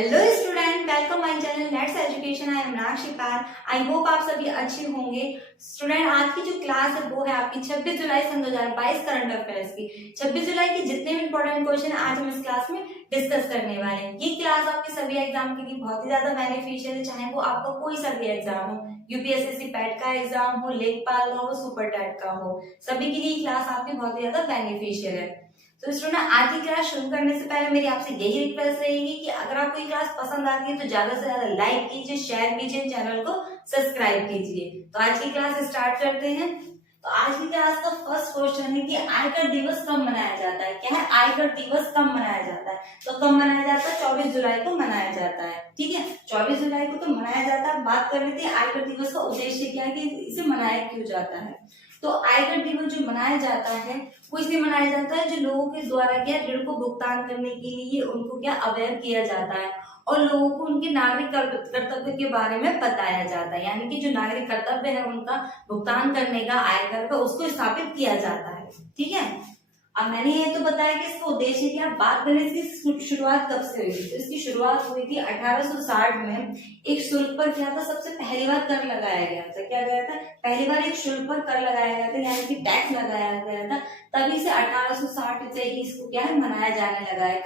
Hello student, welcome my channel Nets education. I am Rakshi Par. I hope आप सभी अच्छे होंगे। स्टूडेंट, आज की जो क्लास है वो है आपकी 26 जुलाई सन 2022 करंट अफेयर्स की। 26 जुलाई के जितने भी इंपॉर्टेंट क्वेश्चन आज हम इस क्लास में डिस्कस करने वाले हैं। ये क्लास आपके सभी एग्जाम के लिए बहुत ही ज्यादा बेनिफिशियल है, चाहे वो आपका कोई सा भी एग्जाम हो, यूपीएससी पैट का एग्जाम हो, लेखपाल का हो, सुपर टेट का हो, सभी के लिए क्लास आपकी बहुत ही ज्यादा बेनिफिशियल है। तो स्टूडेंट, आज की क्लास शुरू करने से पहले मेरी आपसे यही रिक्वेस्ट रहेगी कि अगर आपको ये क्लास पसंद आती है तो ज्यादा से ज्यादा लाइक कीजिए, शेयर कीजिए, चैनल को सब्सक्राइब कीजिए। तो आज की क्लास स्टार्ट करते हैं। तो आज की क्लास का फर्स्ट क्वेश्चन है कि आयकर दिवस कब मनाया जाता है। क्या है? आयकर दिवस कब मनाया जाता है? तो कब मनाया जाता है? 24 जुलाई को मनाया जाता है। ठीक है, 24 जुलाई को तो मनाया जाता है। बात कर लेते हैं आयकर दिवस का उद्देश्य क्या है, कि इसे मनाया क्यों जाता है। तो आयकर दिवस जो मनाया जाता है वो इसलिए मनाया जाता है जो लोगों के द्वारा क्या ऋण को भुगतान करने के लिए उनको क्या अवेयर किया जाता है और लोगों को उनके नागरिक कर्तव्य के बारे में बताया जाता है। यानी कि जो नागरिक कर्तव्य है उनका भुगतान करने का, आयकर का, उसको स्थापित किया जाता है। ठीक है, अब मैंने ये तो बताया कि इसका उद्देश्य क्या। बात करें इसकी शुरुआत कब से हुई, तो इसकी शुरुआत हुई थी 1860 में। एक शुल्क पर क्या था, सबसे पहली बार कर लगाया गया था। क्या गया था? पहली बार एक शुल्क पर कर लगाया गया था, यानी कि टैक्स लगाया गया था। तभी से 1860 से ही इसको क्या है मनाया जाने लगा है।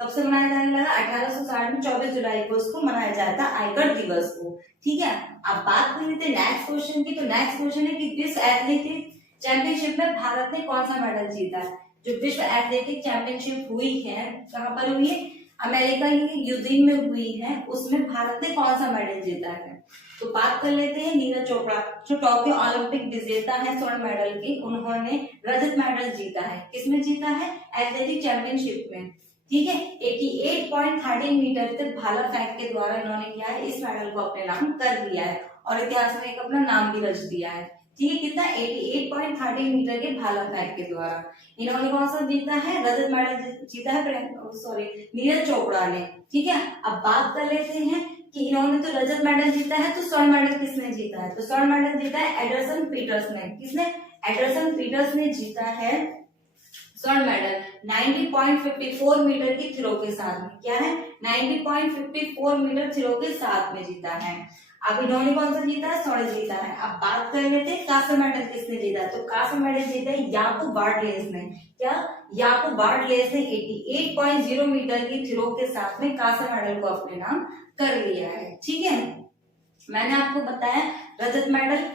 कब से मनाया जाने लगा? 1860 में 24 जुलाई को इसको मनाया जाता है आयकर दिवस को। ठीक है, अब बात कर लेते हैं नेक्स्ट क्वेश्चन की। तो नेक्स्ट क्वेश्चन है कि विश्व एथलेटिक चैंपियनशिप में भारत ने कौन सा मेडल जीता है। जो विश्व एथलेटिक चैंपियनशिप हुई है, कहाँ पर हुई है? अमेरिका की यूक्रेन में हुई है। उसमें भारत ने कौन सा मेडल जीता है? तो बात कर लेते हैं नीरज चोपड़ा, जो टोक्यो ओलंपिक विजेता है स्वर्ण मेडल की। उन्होंने रजत मेडल जीता है। किसमें जीता है? एथलेटिक चैंपियनशिप में। ठीक है, 88.13 मीटर से भाला फेंक के द्वारा इन्होंने किया है, इस मेडल को अपने नाम कर लिया है और इतिहास में एक अपना नाम भी रच दिया है। ठीक है, कितना? 88.13 मीटर के भाला फेंक के द्वारा इन्होंने कौन सा जीता है? रजत मेडल जीता है, सॉरी, नीरज चोपड़ा ने। ठीक है, अब बात कर लेते हैं कि इन्होंने तो रजत मेडल जीता है, तो स्वर्ण मेडल किसने जीता है? तो स्वर्ण मेडल जीता है एंडरसन पीटर्स ने। किसने? एंडरसन पीटर्स ने जीता है स्वर्ण मेडल 90.54 मीटर की थ्रो के साथ में। क्या है? 90.54 मीटर थ्रो के साथ में जीता है। अब इन्होंने कौन सा जीता है? स्वर्ण जीता है। अब बात कर लेते हैं कांस्य मेडल किसने जीता है। तो कांस्य मेडल जीता है याकूब बार्टलेज ने। क्या? याकूब बार्टलेज ने 88.0 मीटर की थ्रो के साथ में कांस्य मेडल को अपने नाम कर लिया है। ठीक है, मैंने आपको बताया रजत मेडल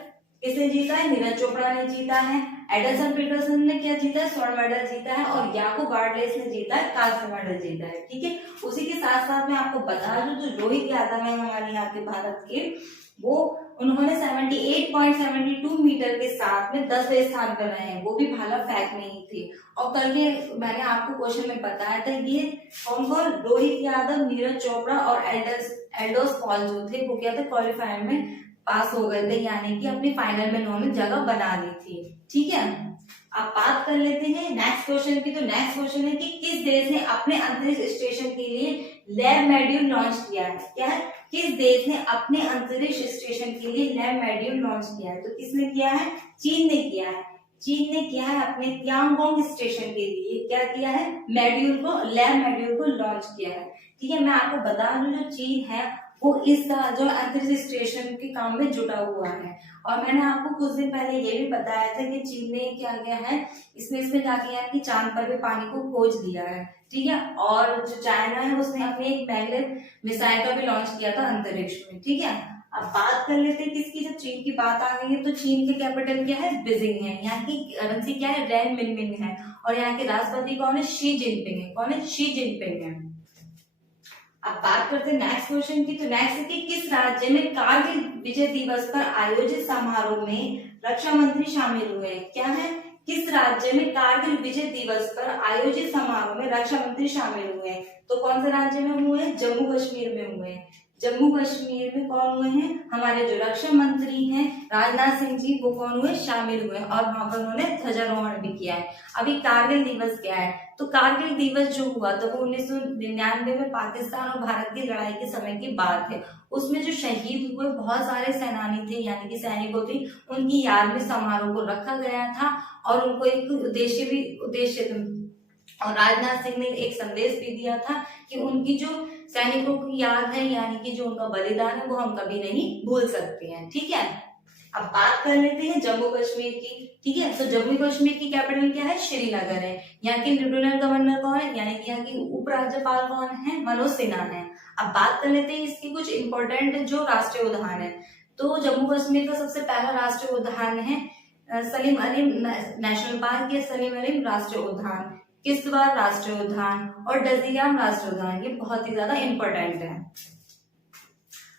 किसने जीता है? नीरज चोपड़ा ने जीता है। एंडरसन पीटरसन ने क्या जीता है? स्वर्ण मेडल जीता है। और याकूब बार्टलेज ने जीता है कांस्य मेडल जीता है। ठीक है, उसी के साथ साथ मैं आपको बता दूं जो रोहित यादव है हमारे यहाँ के भारत के, वो उन्होंने 78.72 मीटर के साथ में 10वें स्थान पर रहे हैं। वो भी भाला फेंक में ही थे। और कल के मैंने आपको क्वेश्चन में बताया था ये कौन कौन, रोहित यादव, नीरज चोपड़ा और एल्डोस पॉल जो थे वो क्या थे, क्वालिफायर में पास हो गए थे, यानी कि अपनी फाइनल में उन्होंने जगह बना ली थी। ठीक है, अब बात कर लेते हैं नेक्स्ट क्वेश्चन की। तो नेक्स्ट क्वेश्चन है कि किस देश ने अपने अंतरिक्ष स्टेशन के लिए लैब मॉड्यूल लॉन्च किया है। क्या है? किस देश ने अपने अंतरिक्ष स्टेशन के लिए लैब मॉड्यूल लॉन्च किया है? तो किसने किया है? चीन ने किया है। चीन ने किया है अपने तियांगोंग स्टेशन के लिए क्या किया है? मॉड्यूल को, लैब मॉड्यूल को लॉन्च किया है। ठीक है, मैं आपको बता दूं जो चीन है वो इस जो अंतरिक्ष स्टेशन के काम में जुटा हुआ है। और मैंने आपको कुछ दिन पहले ये भी बताया था कि चीन ने क्या किया है, इसमें क्या किया है कि चांद पर भी पानी को खोज लिया है। ठीक है, और जो चाइना है उसने अपने एक मैग्नेट मिसाइल का भी लॉन्च किया था अंतरिक्ष में। ठीक है, अब बात कर लेते हैं किसकी। जब चीन की बात आ गई है तो चीन के कैपिटल क्या है? बीजिंग है। यहाँ की करेंसी क्या है? रेन मिनमिन है। और यहाँ के राष्ट्रपति कौन है? शी जिनपिंग है। कौन है? शी जिनपिंग है। अब बात करते हैं नेक्स्ट क्वेश्चन की। तो नेक्स्ट है कि किस राज्य में कारगिल विजय दिवस पर आयोजित समारोह में रक्षा मंत्री शामिल हुए? क्या है? किस राज्य में कारगिल विजय दिवस पर आयोजित समारोह में रक्षा मंत्री शामिल हुए? तो कौन से राज्य में हुए? जम्मू कश्मीर में हुए। जम्मू कश्मीर में कौन हुए हैं? हमारे जो रक्षा मंत्री हैं राजनाथ सिंह जी, वो कौन हुए? शामिल हुए और वहां पर उन्होंने ध्वजारोहण भी किया है। अभी कारगिल दिवस क्या है? तो कारगिल दिवस जो हुआ तो वो 1999 में पाकिस्तान और भारत की लड़ाई के समय की बात है। उसमें जो शहीद हुए बहुत सारे सेनानी थे, यानी कि सैनिकों थे, उनकी याद में समारोह को रखा गया था और उनको एक उद्देश्य और राजनाथ सिंह ने एक संदेश भी दिया था कि उनकी जो सैनिकों की याद है, यानी कि जो उनका बलिदान है, वो हम कभी नहीं भूल सकते हैं। ठीक है, अब बात कर लेते हैं जम्मू कश्मीर की। ठीक है, तो जम्मू कश्मीर की कैपिटल क्या है? श्रीनगर है। यहाँ के लेफ्टिनेंट गवर्नर कौन है, यानी कि यहाँ की उपराज्यपाल कौन है? मनोज सिन्हा है। अब बात कर लेते हैं इसकी कुछ इंपॉर्टेंट जो राष्ट्रीय उद्यान है। तो जम्मू कश्मीर का सबसे पहला राष्ट्रीय उद्यान है सलीम अली नेशनल पार्क या सलीम अली राष्ट्रीय उद्यान, किश्तवाड़ राष्ट्रीय उद्यान और डजीराम राष्ट्रीय उद्यान। ये बहुत ही ज्यादा इंपॉर्टेंट है।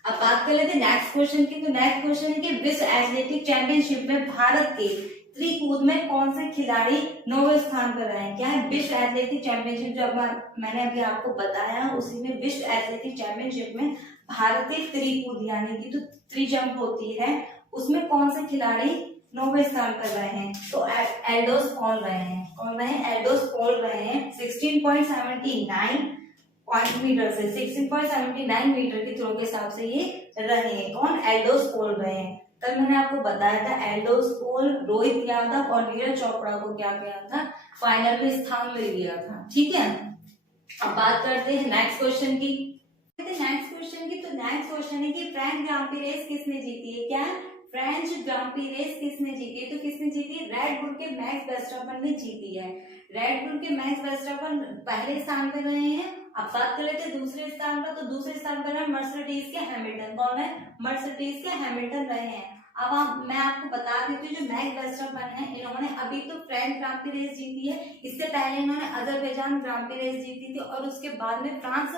अब बात कर लेते हैं नेक्स्ट क्वेश्चन की। तो नेक्स्ट क्वेश्चन है कि विश्व एथलेटिक चैंपियनशिप में भारत के त्रिकूद में कौन से खिलाड़ी 9वें स्थान पर रहे? क्या है? विश्व एथलेटिक चैंपियनशिप जो मैंने अभी आपको बताया, उसी में विश्व एथलेटिक चैंपियनशिप में भारतीय त्रिकूद यानी कि जो त्रिजंप होती है, उसमें कौन से खिलाड़ी 9वें स्थान पर रहे हैं? तो एल्डोस पॉल रहे हैं। कौन रहे हैं? एल्डोस पॉल रहे हैं। 16.79 मीटर से 16.79 मीटर की थ्रो के हिसाब से ये रहे हैं। कौन? एल्डोस पॉल रहे हैं। कल मैंने आपको बताया था एल्डोस पॉल, रोहित यादव और नीरज चोपड़ा को क्या किया था? फाइनल में स्थान मिल गया था। ठीक है, अब बात करते हैं नेक्स्ट क्वेश्चन की। नेक्स्ट क्वेश्चन है कि फ्रेंच ग्रां प्री रेस किसने जीती है? क्या? फ्रेंच ग्रां प्री रेस किसने जीती है? तो किसने जीती है? रेड बुल के मैक्स वर्स्टेपन ने जीती है। रेड बुल के मैक्स वर्स्टेपन पहले स्थान पे रहे हैं। अब बात कर लेते हैं दूसरे स्थान पर। तो दूसरे स्थान पर है मर्सिडीज के हैमिल्टन। कौन है? मर्सिडीज के हैमिल्टन रहे हैं। अब मैं आपको बता देती हूँ, जो मैक्स वर्स्टेपन है, इन्होंने अभी तो फ्रेंच ग्रां प्री रेस जीती है, इससे पहले इन्होंने अजरबैजान ग्रां प्री रेस जीती थी और उसके बाद में फ्रांस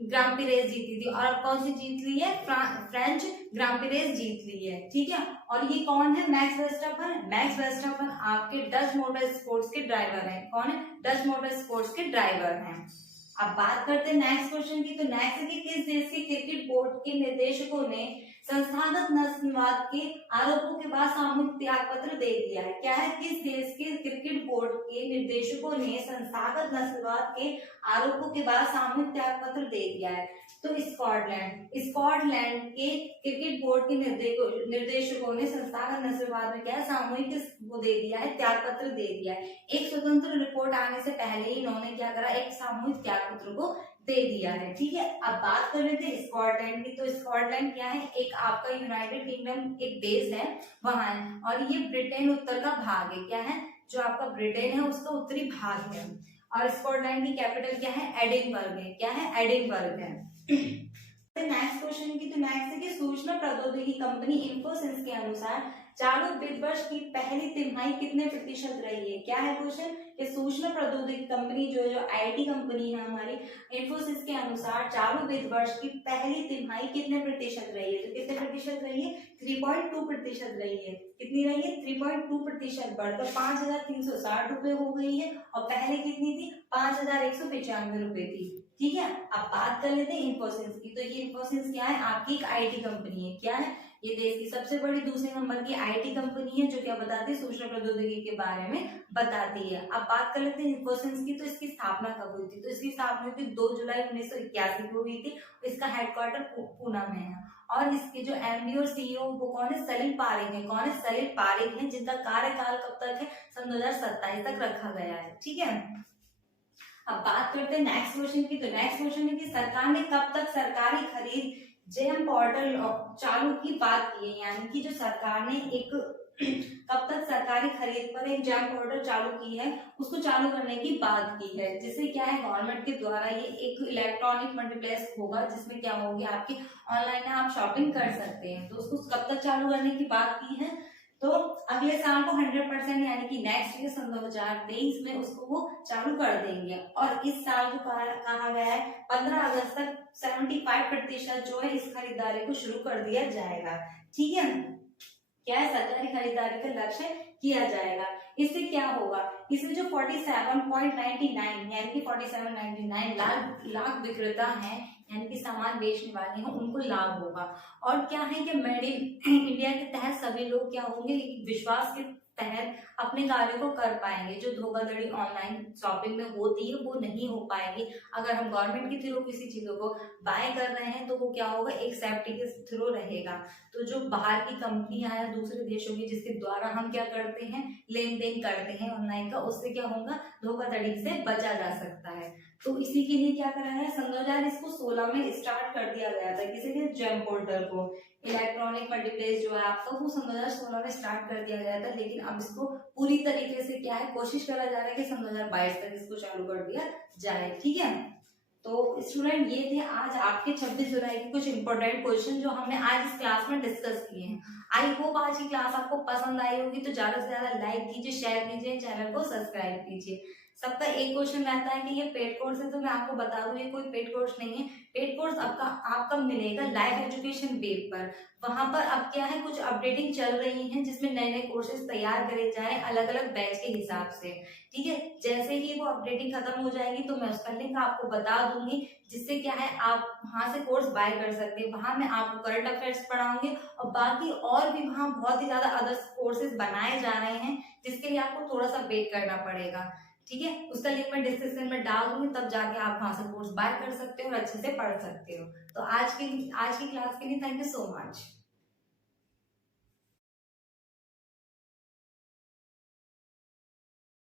ग्रां प्री रेस जीती थी। और कौन सी जीत ली है? फ्रेंच ग्रां प्री रेस जीत ली है। ठीक है, और ये कौन है? Max Verstappen. मैक्स वर्स्टेपन आपके डच मोटर स्पोर्ट्स के ड्राइवर हैं। कौन है? डच मोटर स्पोर्ट्स के ड्राइवर हैं। अब बात करते हैं नेक्स्ट क्वेश्चन की। तो नेक्स्ट है कि किस देश के क्रिकेट बोर्ड के निर्देशकों ने संस्थागत नस्लवाद के आरोपों के बाद सामूहिक त्याग पत्र दे दिया है? क्या है? किस देश के क्रिकेट बोर्ड के निर्देशकों ने संस्थागत नस्लवाद के आरोपों के बाद सामूहिक त्याग पत्र दे दिया है? तो स्कॉटलैंड के क्रिकेट बोर्ड के निर्देशकों ने संस्थागत नस्लवाद में क्या है? सामूहिक वो दे दिया है, त्याग पत्र दे दिया है। एक स्वतंत्र रिपोर्ट आने से पहले ही इन्होंने क्या करा? एक सामूहिक त्याग पत्र को दे दिया है। ठीक है, अब बात कर लेते हैं स्कॉटलैंड की। तो स्कॉटलैंड क्या है? एक आपका यूनाइटेड किंगडम एक देश है, वहां है, और ये ब्रिटेन उत्तर का भाग है। क्या है? जो आपका ब्रिटेन है उसका उत्तरी भाग है। और स्कॉटलैंड की कैपिटल क्या है? एडिनबर्ग है। क्या है? एडिनबर्ग है। नेक्स्ट क्वेश्चन की। तो नेक्स्ट है कि सूचना प्रौद्योगिकी कंपनी इंफोसिस के अनुसार चालू वित्त वर्ष की पहली तिमाही कितने प्रतिशत रही है? क्या है क्वेश्चन? कि सूचना प्रौद्योगिकी कंपनी जो आईटी कंपनी है हमारी इंफोसिस के अनुसार चालू वित्त वर्ष की पहली तिमाही कितने प्रतिशत रही है? तो कितने प्रतिशत रही है? 3.2% रही है। कितनी रही है? 3.2% बढ़कर 5,360 रुपए हो गई है। और पहले कितनी थी? 5,195 रुपए थी। ठीक है, अब बात कर लेते हैं इंफोसिस की। तो ये इंफोसिस क्या है? आपकी एक आईटी कंपनी है। क्या है? ये देश की सबसे बड़ी दूसरे नंबर की आईटी कंपनी है, जो क्या बताती है? सूचना प्रौद्योगिकी के बारे में बताती है। अब बात कर लेते हैं इंफोसिस की। तो इसकी स्थापना कब हुई थी? तो इसकी स्थापना हुई थी 2 जुलाई 1981 को हुई थी। इसका हेडक्वार्टर पूना में है। और इसके जो एमडी और सीईओ वो कौन है? सलिल पारेख है। कौन है? सलिल पारेख है, जिनका कार्यकाल कब तक है? सन 2027 तक रखा गया है। ठीक है, अब बात करते हैं नेक्स्ट क्वेश्चन की। तो नेक्स्ट क्वेश्चन है कि सरकार ने कब तक सरकारी खरीद जेम पोर्टल चालू की बात की है? यानी कि जो सरकार ने एक कब तक सरकारी खरीद पर एक जेम पोर्टल चालू की है, उसको चालू करने की बात की है। जिससे क्या है? गवर्नमेंट के द्वारा ये एक इलेक्ट्रॉनिक मल्टीप्लेक्स होगा, जिसमें क्या होगी? आपकी ऑनलाइन आप शॉपिंग कर सकते हैं। तो उसको कब तक चालू करने की बात की है? तो अगले साल को 100% यानी कि नेक्स्ट ईयर सन 2023 में उसको वो चालू कर देंगे। और इस साल को कहा गया है 15 अगस्त तक 75% जो है इस खरीदारी को शुरू कर दिया जाएगा। ठीक है, क्या है? सरकारी खरीदारी का लक्ष्य किया जाएगा। इससे क्या होगा? इससे जो 47.99 यानी कि 47.99 लाख विक्रेता हैं, यानी कि सामान बेचने वाले हैं, उनको लाभ होगा। और क्या है कि मेड इन इंडिया के तहत सभी लोग क्या होंगे? विश्वास के तहत अपने कार्यों को कर पाएंगे। जो धोखाधड़ी ऑनलाइन शॉपिंग में होती है वो नहीं हो पाएगी। अगर हम गवर्नमेंट के थ्रू किसी चीजों को बाय कर रहे हैं तो वो क्या होगा, एक सेफ्टी के थ्रू रहेगा। तो जो बाहर की कंपनियां हैं दूसरे देशों की, जिसके द्वारा हम क्या करते हैं, लेन देन करते हैं ऑनलाइन का, उससे क्या होगा, धोखाधड़ी से बचा जा सकता है। तो इसी के लिए क्या करा है, सन 2016 में स्टार्ट कर दिया गया था किसी ने, जेम पोर्टल को, इलेक्ट्रॉनिक मल्टीप्लेक्स जो है आपका, वो सन 2016 में स्टार्ट कर दिया गया था। लेकिन अब इसको पूरी तरीके से क्या है, कोशिश करा जा रहा है कि सन 2022 तक इसको चालू कर दिया जाए। ठीक है, तो स्टूडेंट ये थे आज आपके 26 जुलाई के कुछ इंपॉर्टेंट क्वेश्चन जो हमने आज इस क्लास में डिस्कस किए हैं। आई होप आज की क्लास आपको पसंद आई होगी। तो ज्यादा से ज्यादा लाइक कीजिए, शेयर कीजिए, चैनल को सब्सक्राइब कीजिए। सबका एक क्वेश्चन रहता है कि ये पेड कोर्स है, तो मैं आपको बता दूं ये कोई पेड कोर्स नहीं है। पेड कोर्स आपका मिलेगा लाइव एजुकेशन वेब पर। वहां पर अब क्या है, कुछ अपडेटिंग चल रही है जिसमें नए नए कोर्सेज तैयार करे जाए अलग अलग बैच के हिसाब से। ठीक है, जैसे ही वो अपडेटिंग खत्म हो जाएगी तो मैं उसका लिंक आपको बता दूंगी, जिससे क्या है आप वहां से कोर्स बाय कर सकते हैं। वहां मैं आपको करंट अफेयर्स पढ़ाऊंगी और बाकी और भी वहां बहुत ही ज्यादा अदर कोर्सेज बनाए जा रहे हैं, जिसके लिए आपको थोड़ा सा वेट करना पड़ेगा। ठीक है, उसका लिंक मैं डिस्क्रिप्शन में डाल दूंगी, तब जाके आप वहां से कोर्स बाय कर सकते हो और अच्छे से पढ़ सकते हो। तो आज की क्लास के लिए थैंक यू सो मच।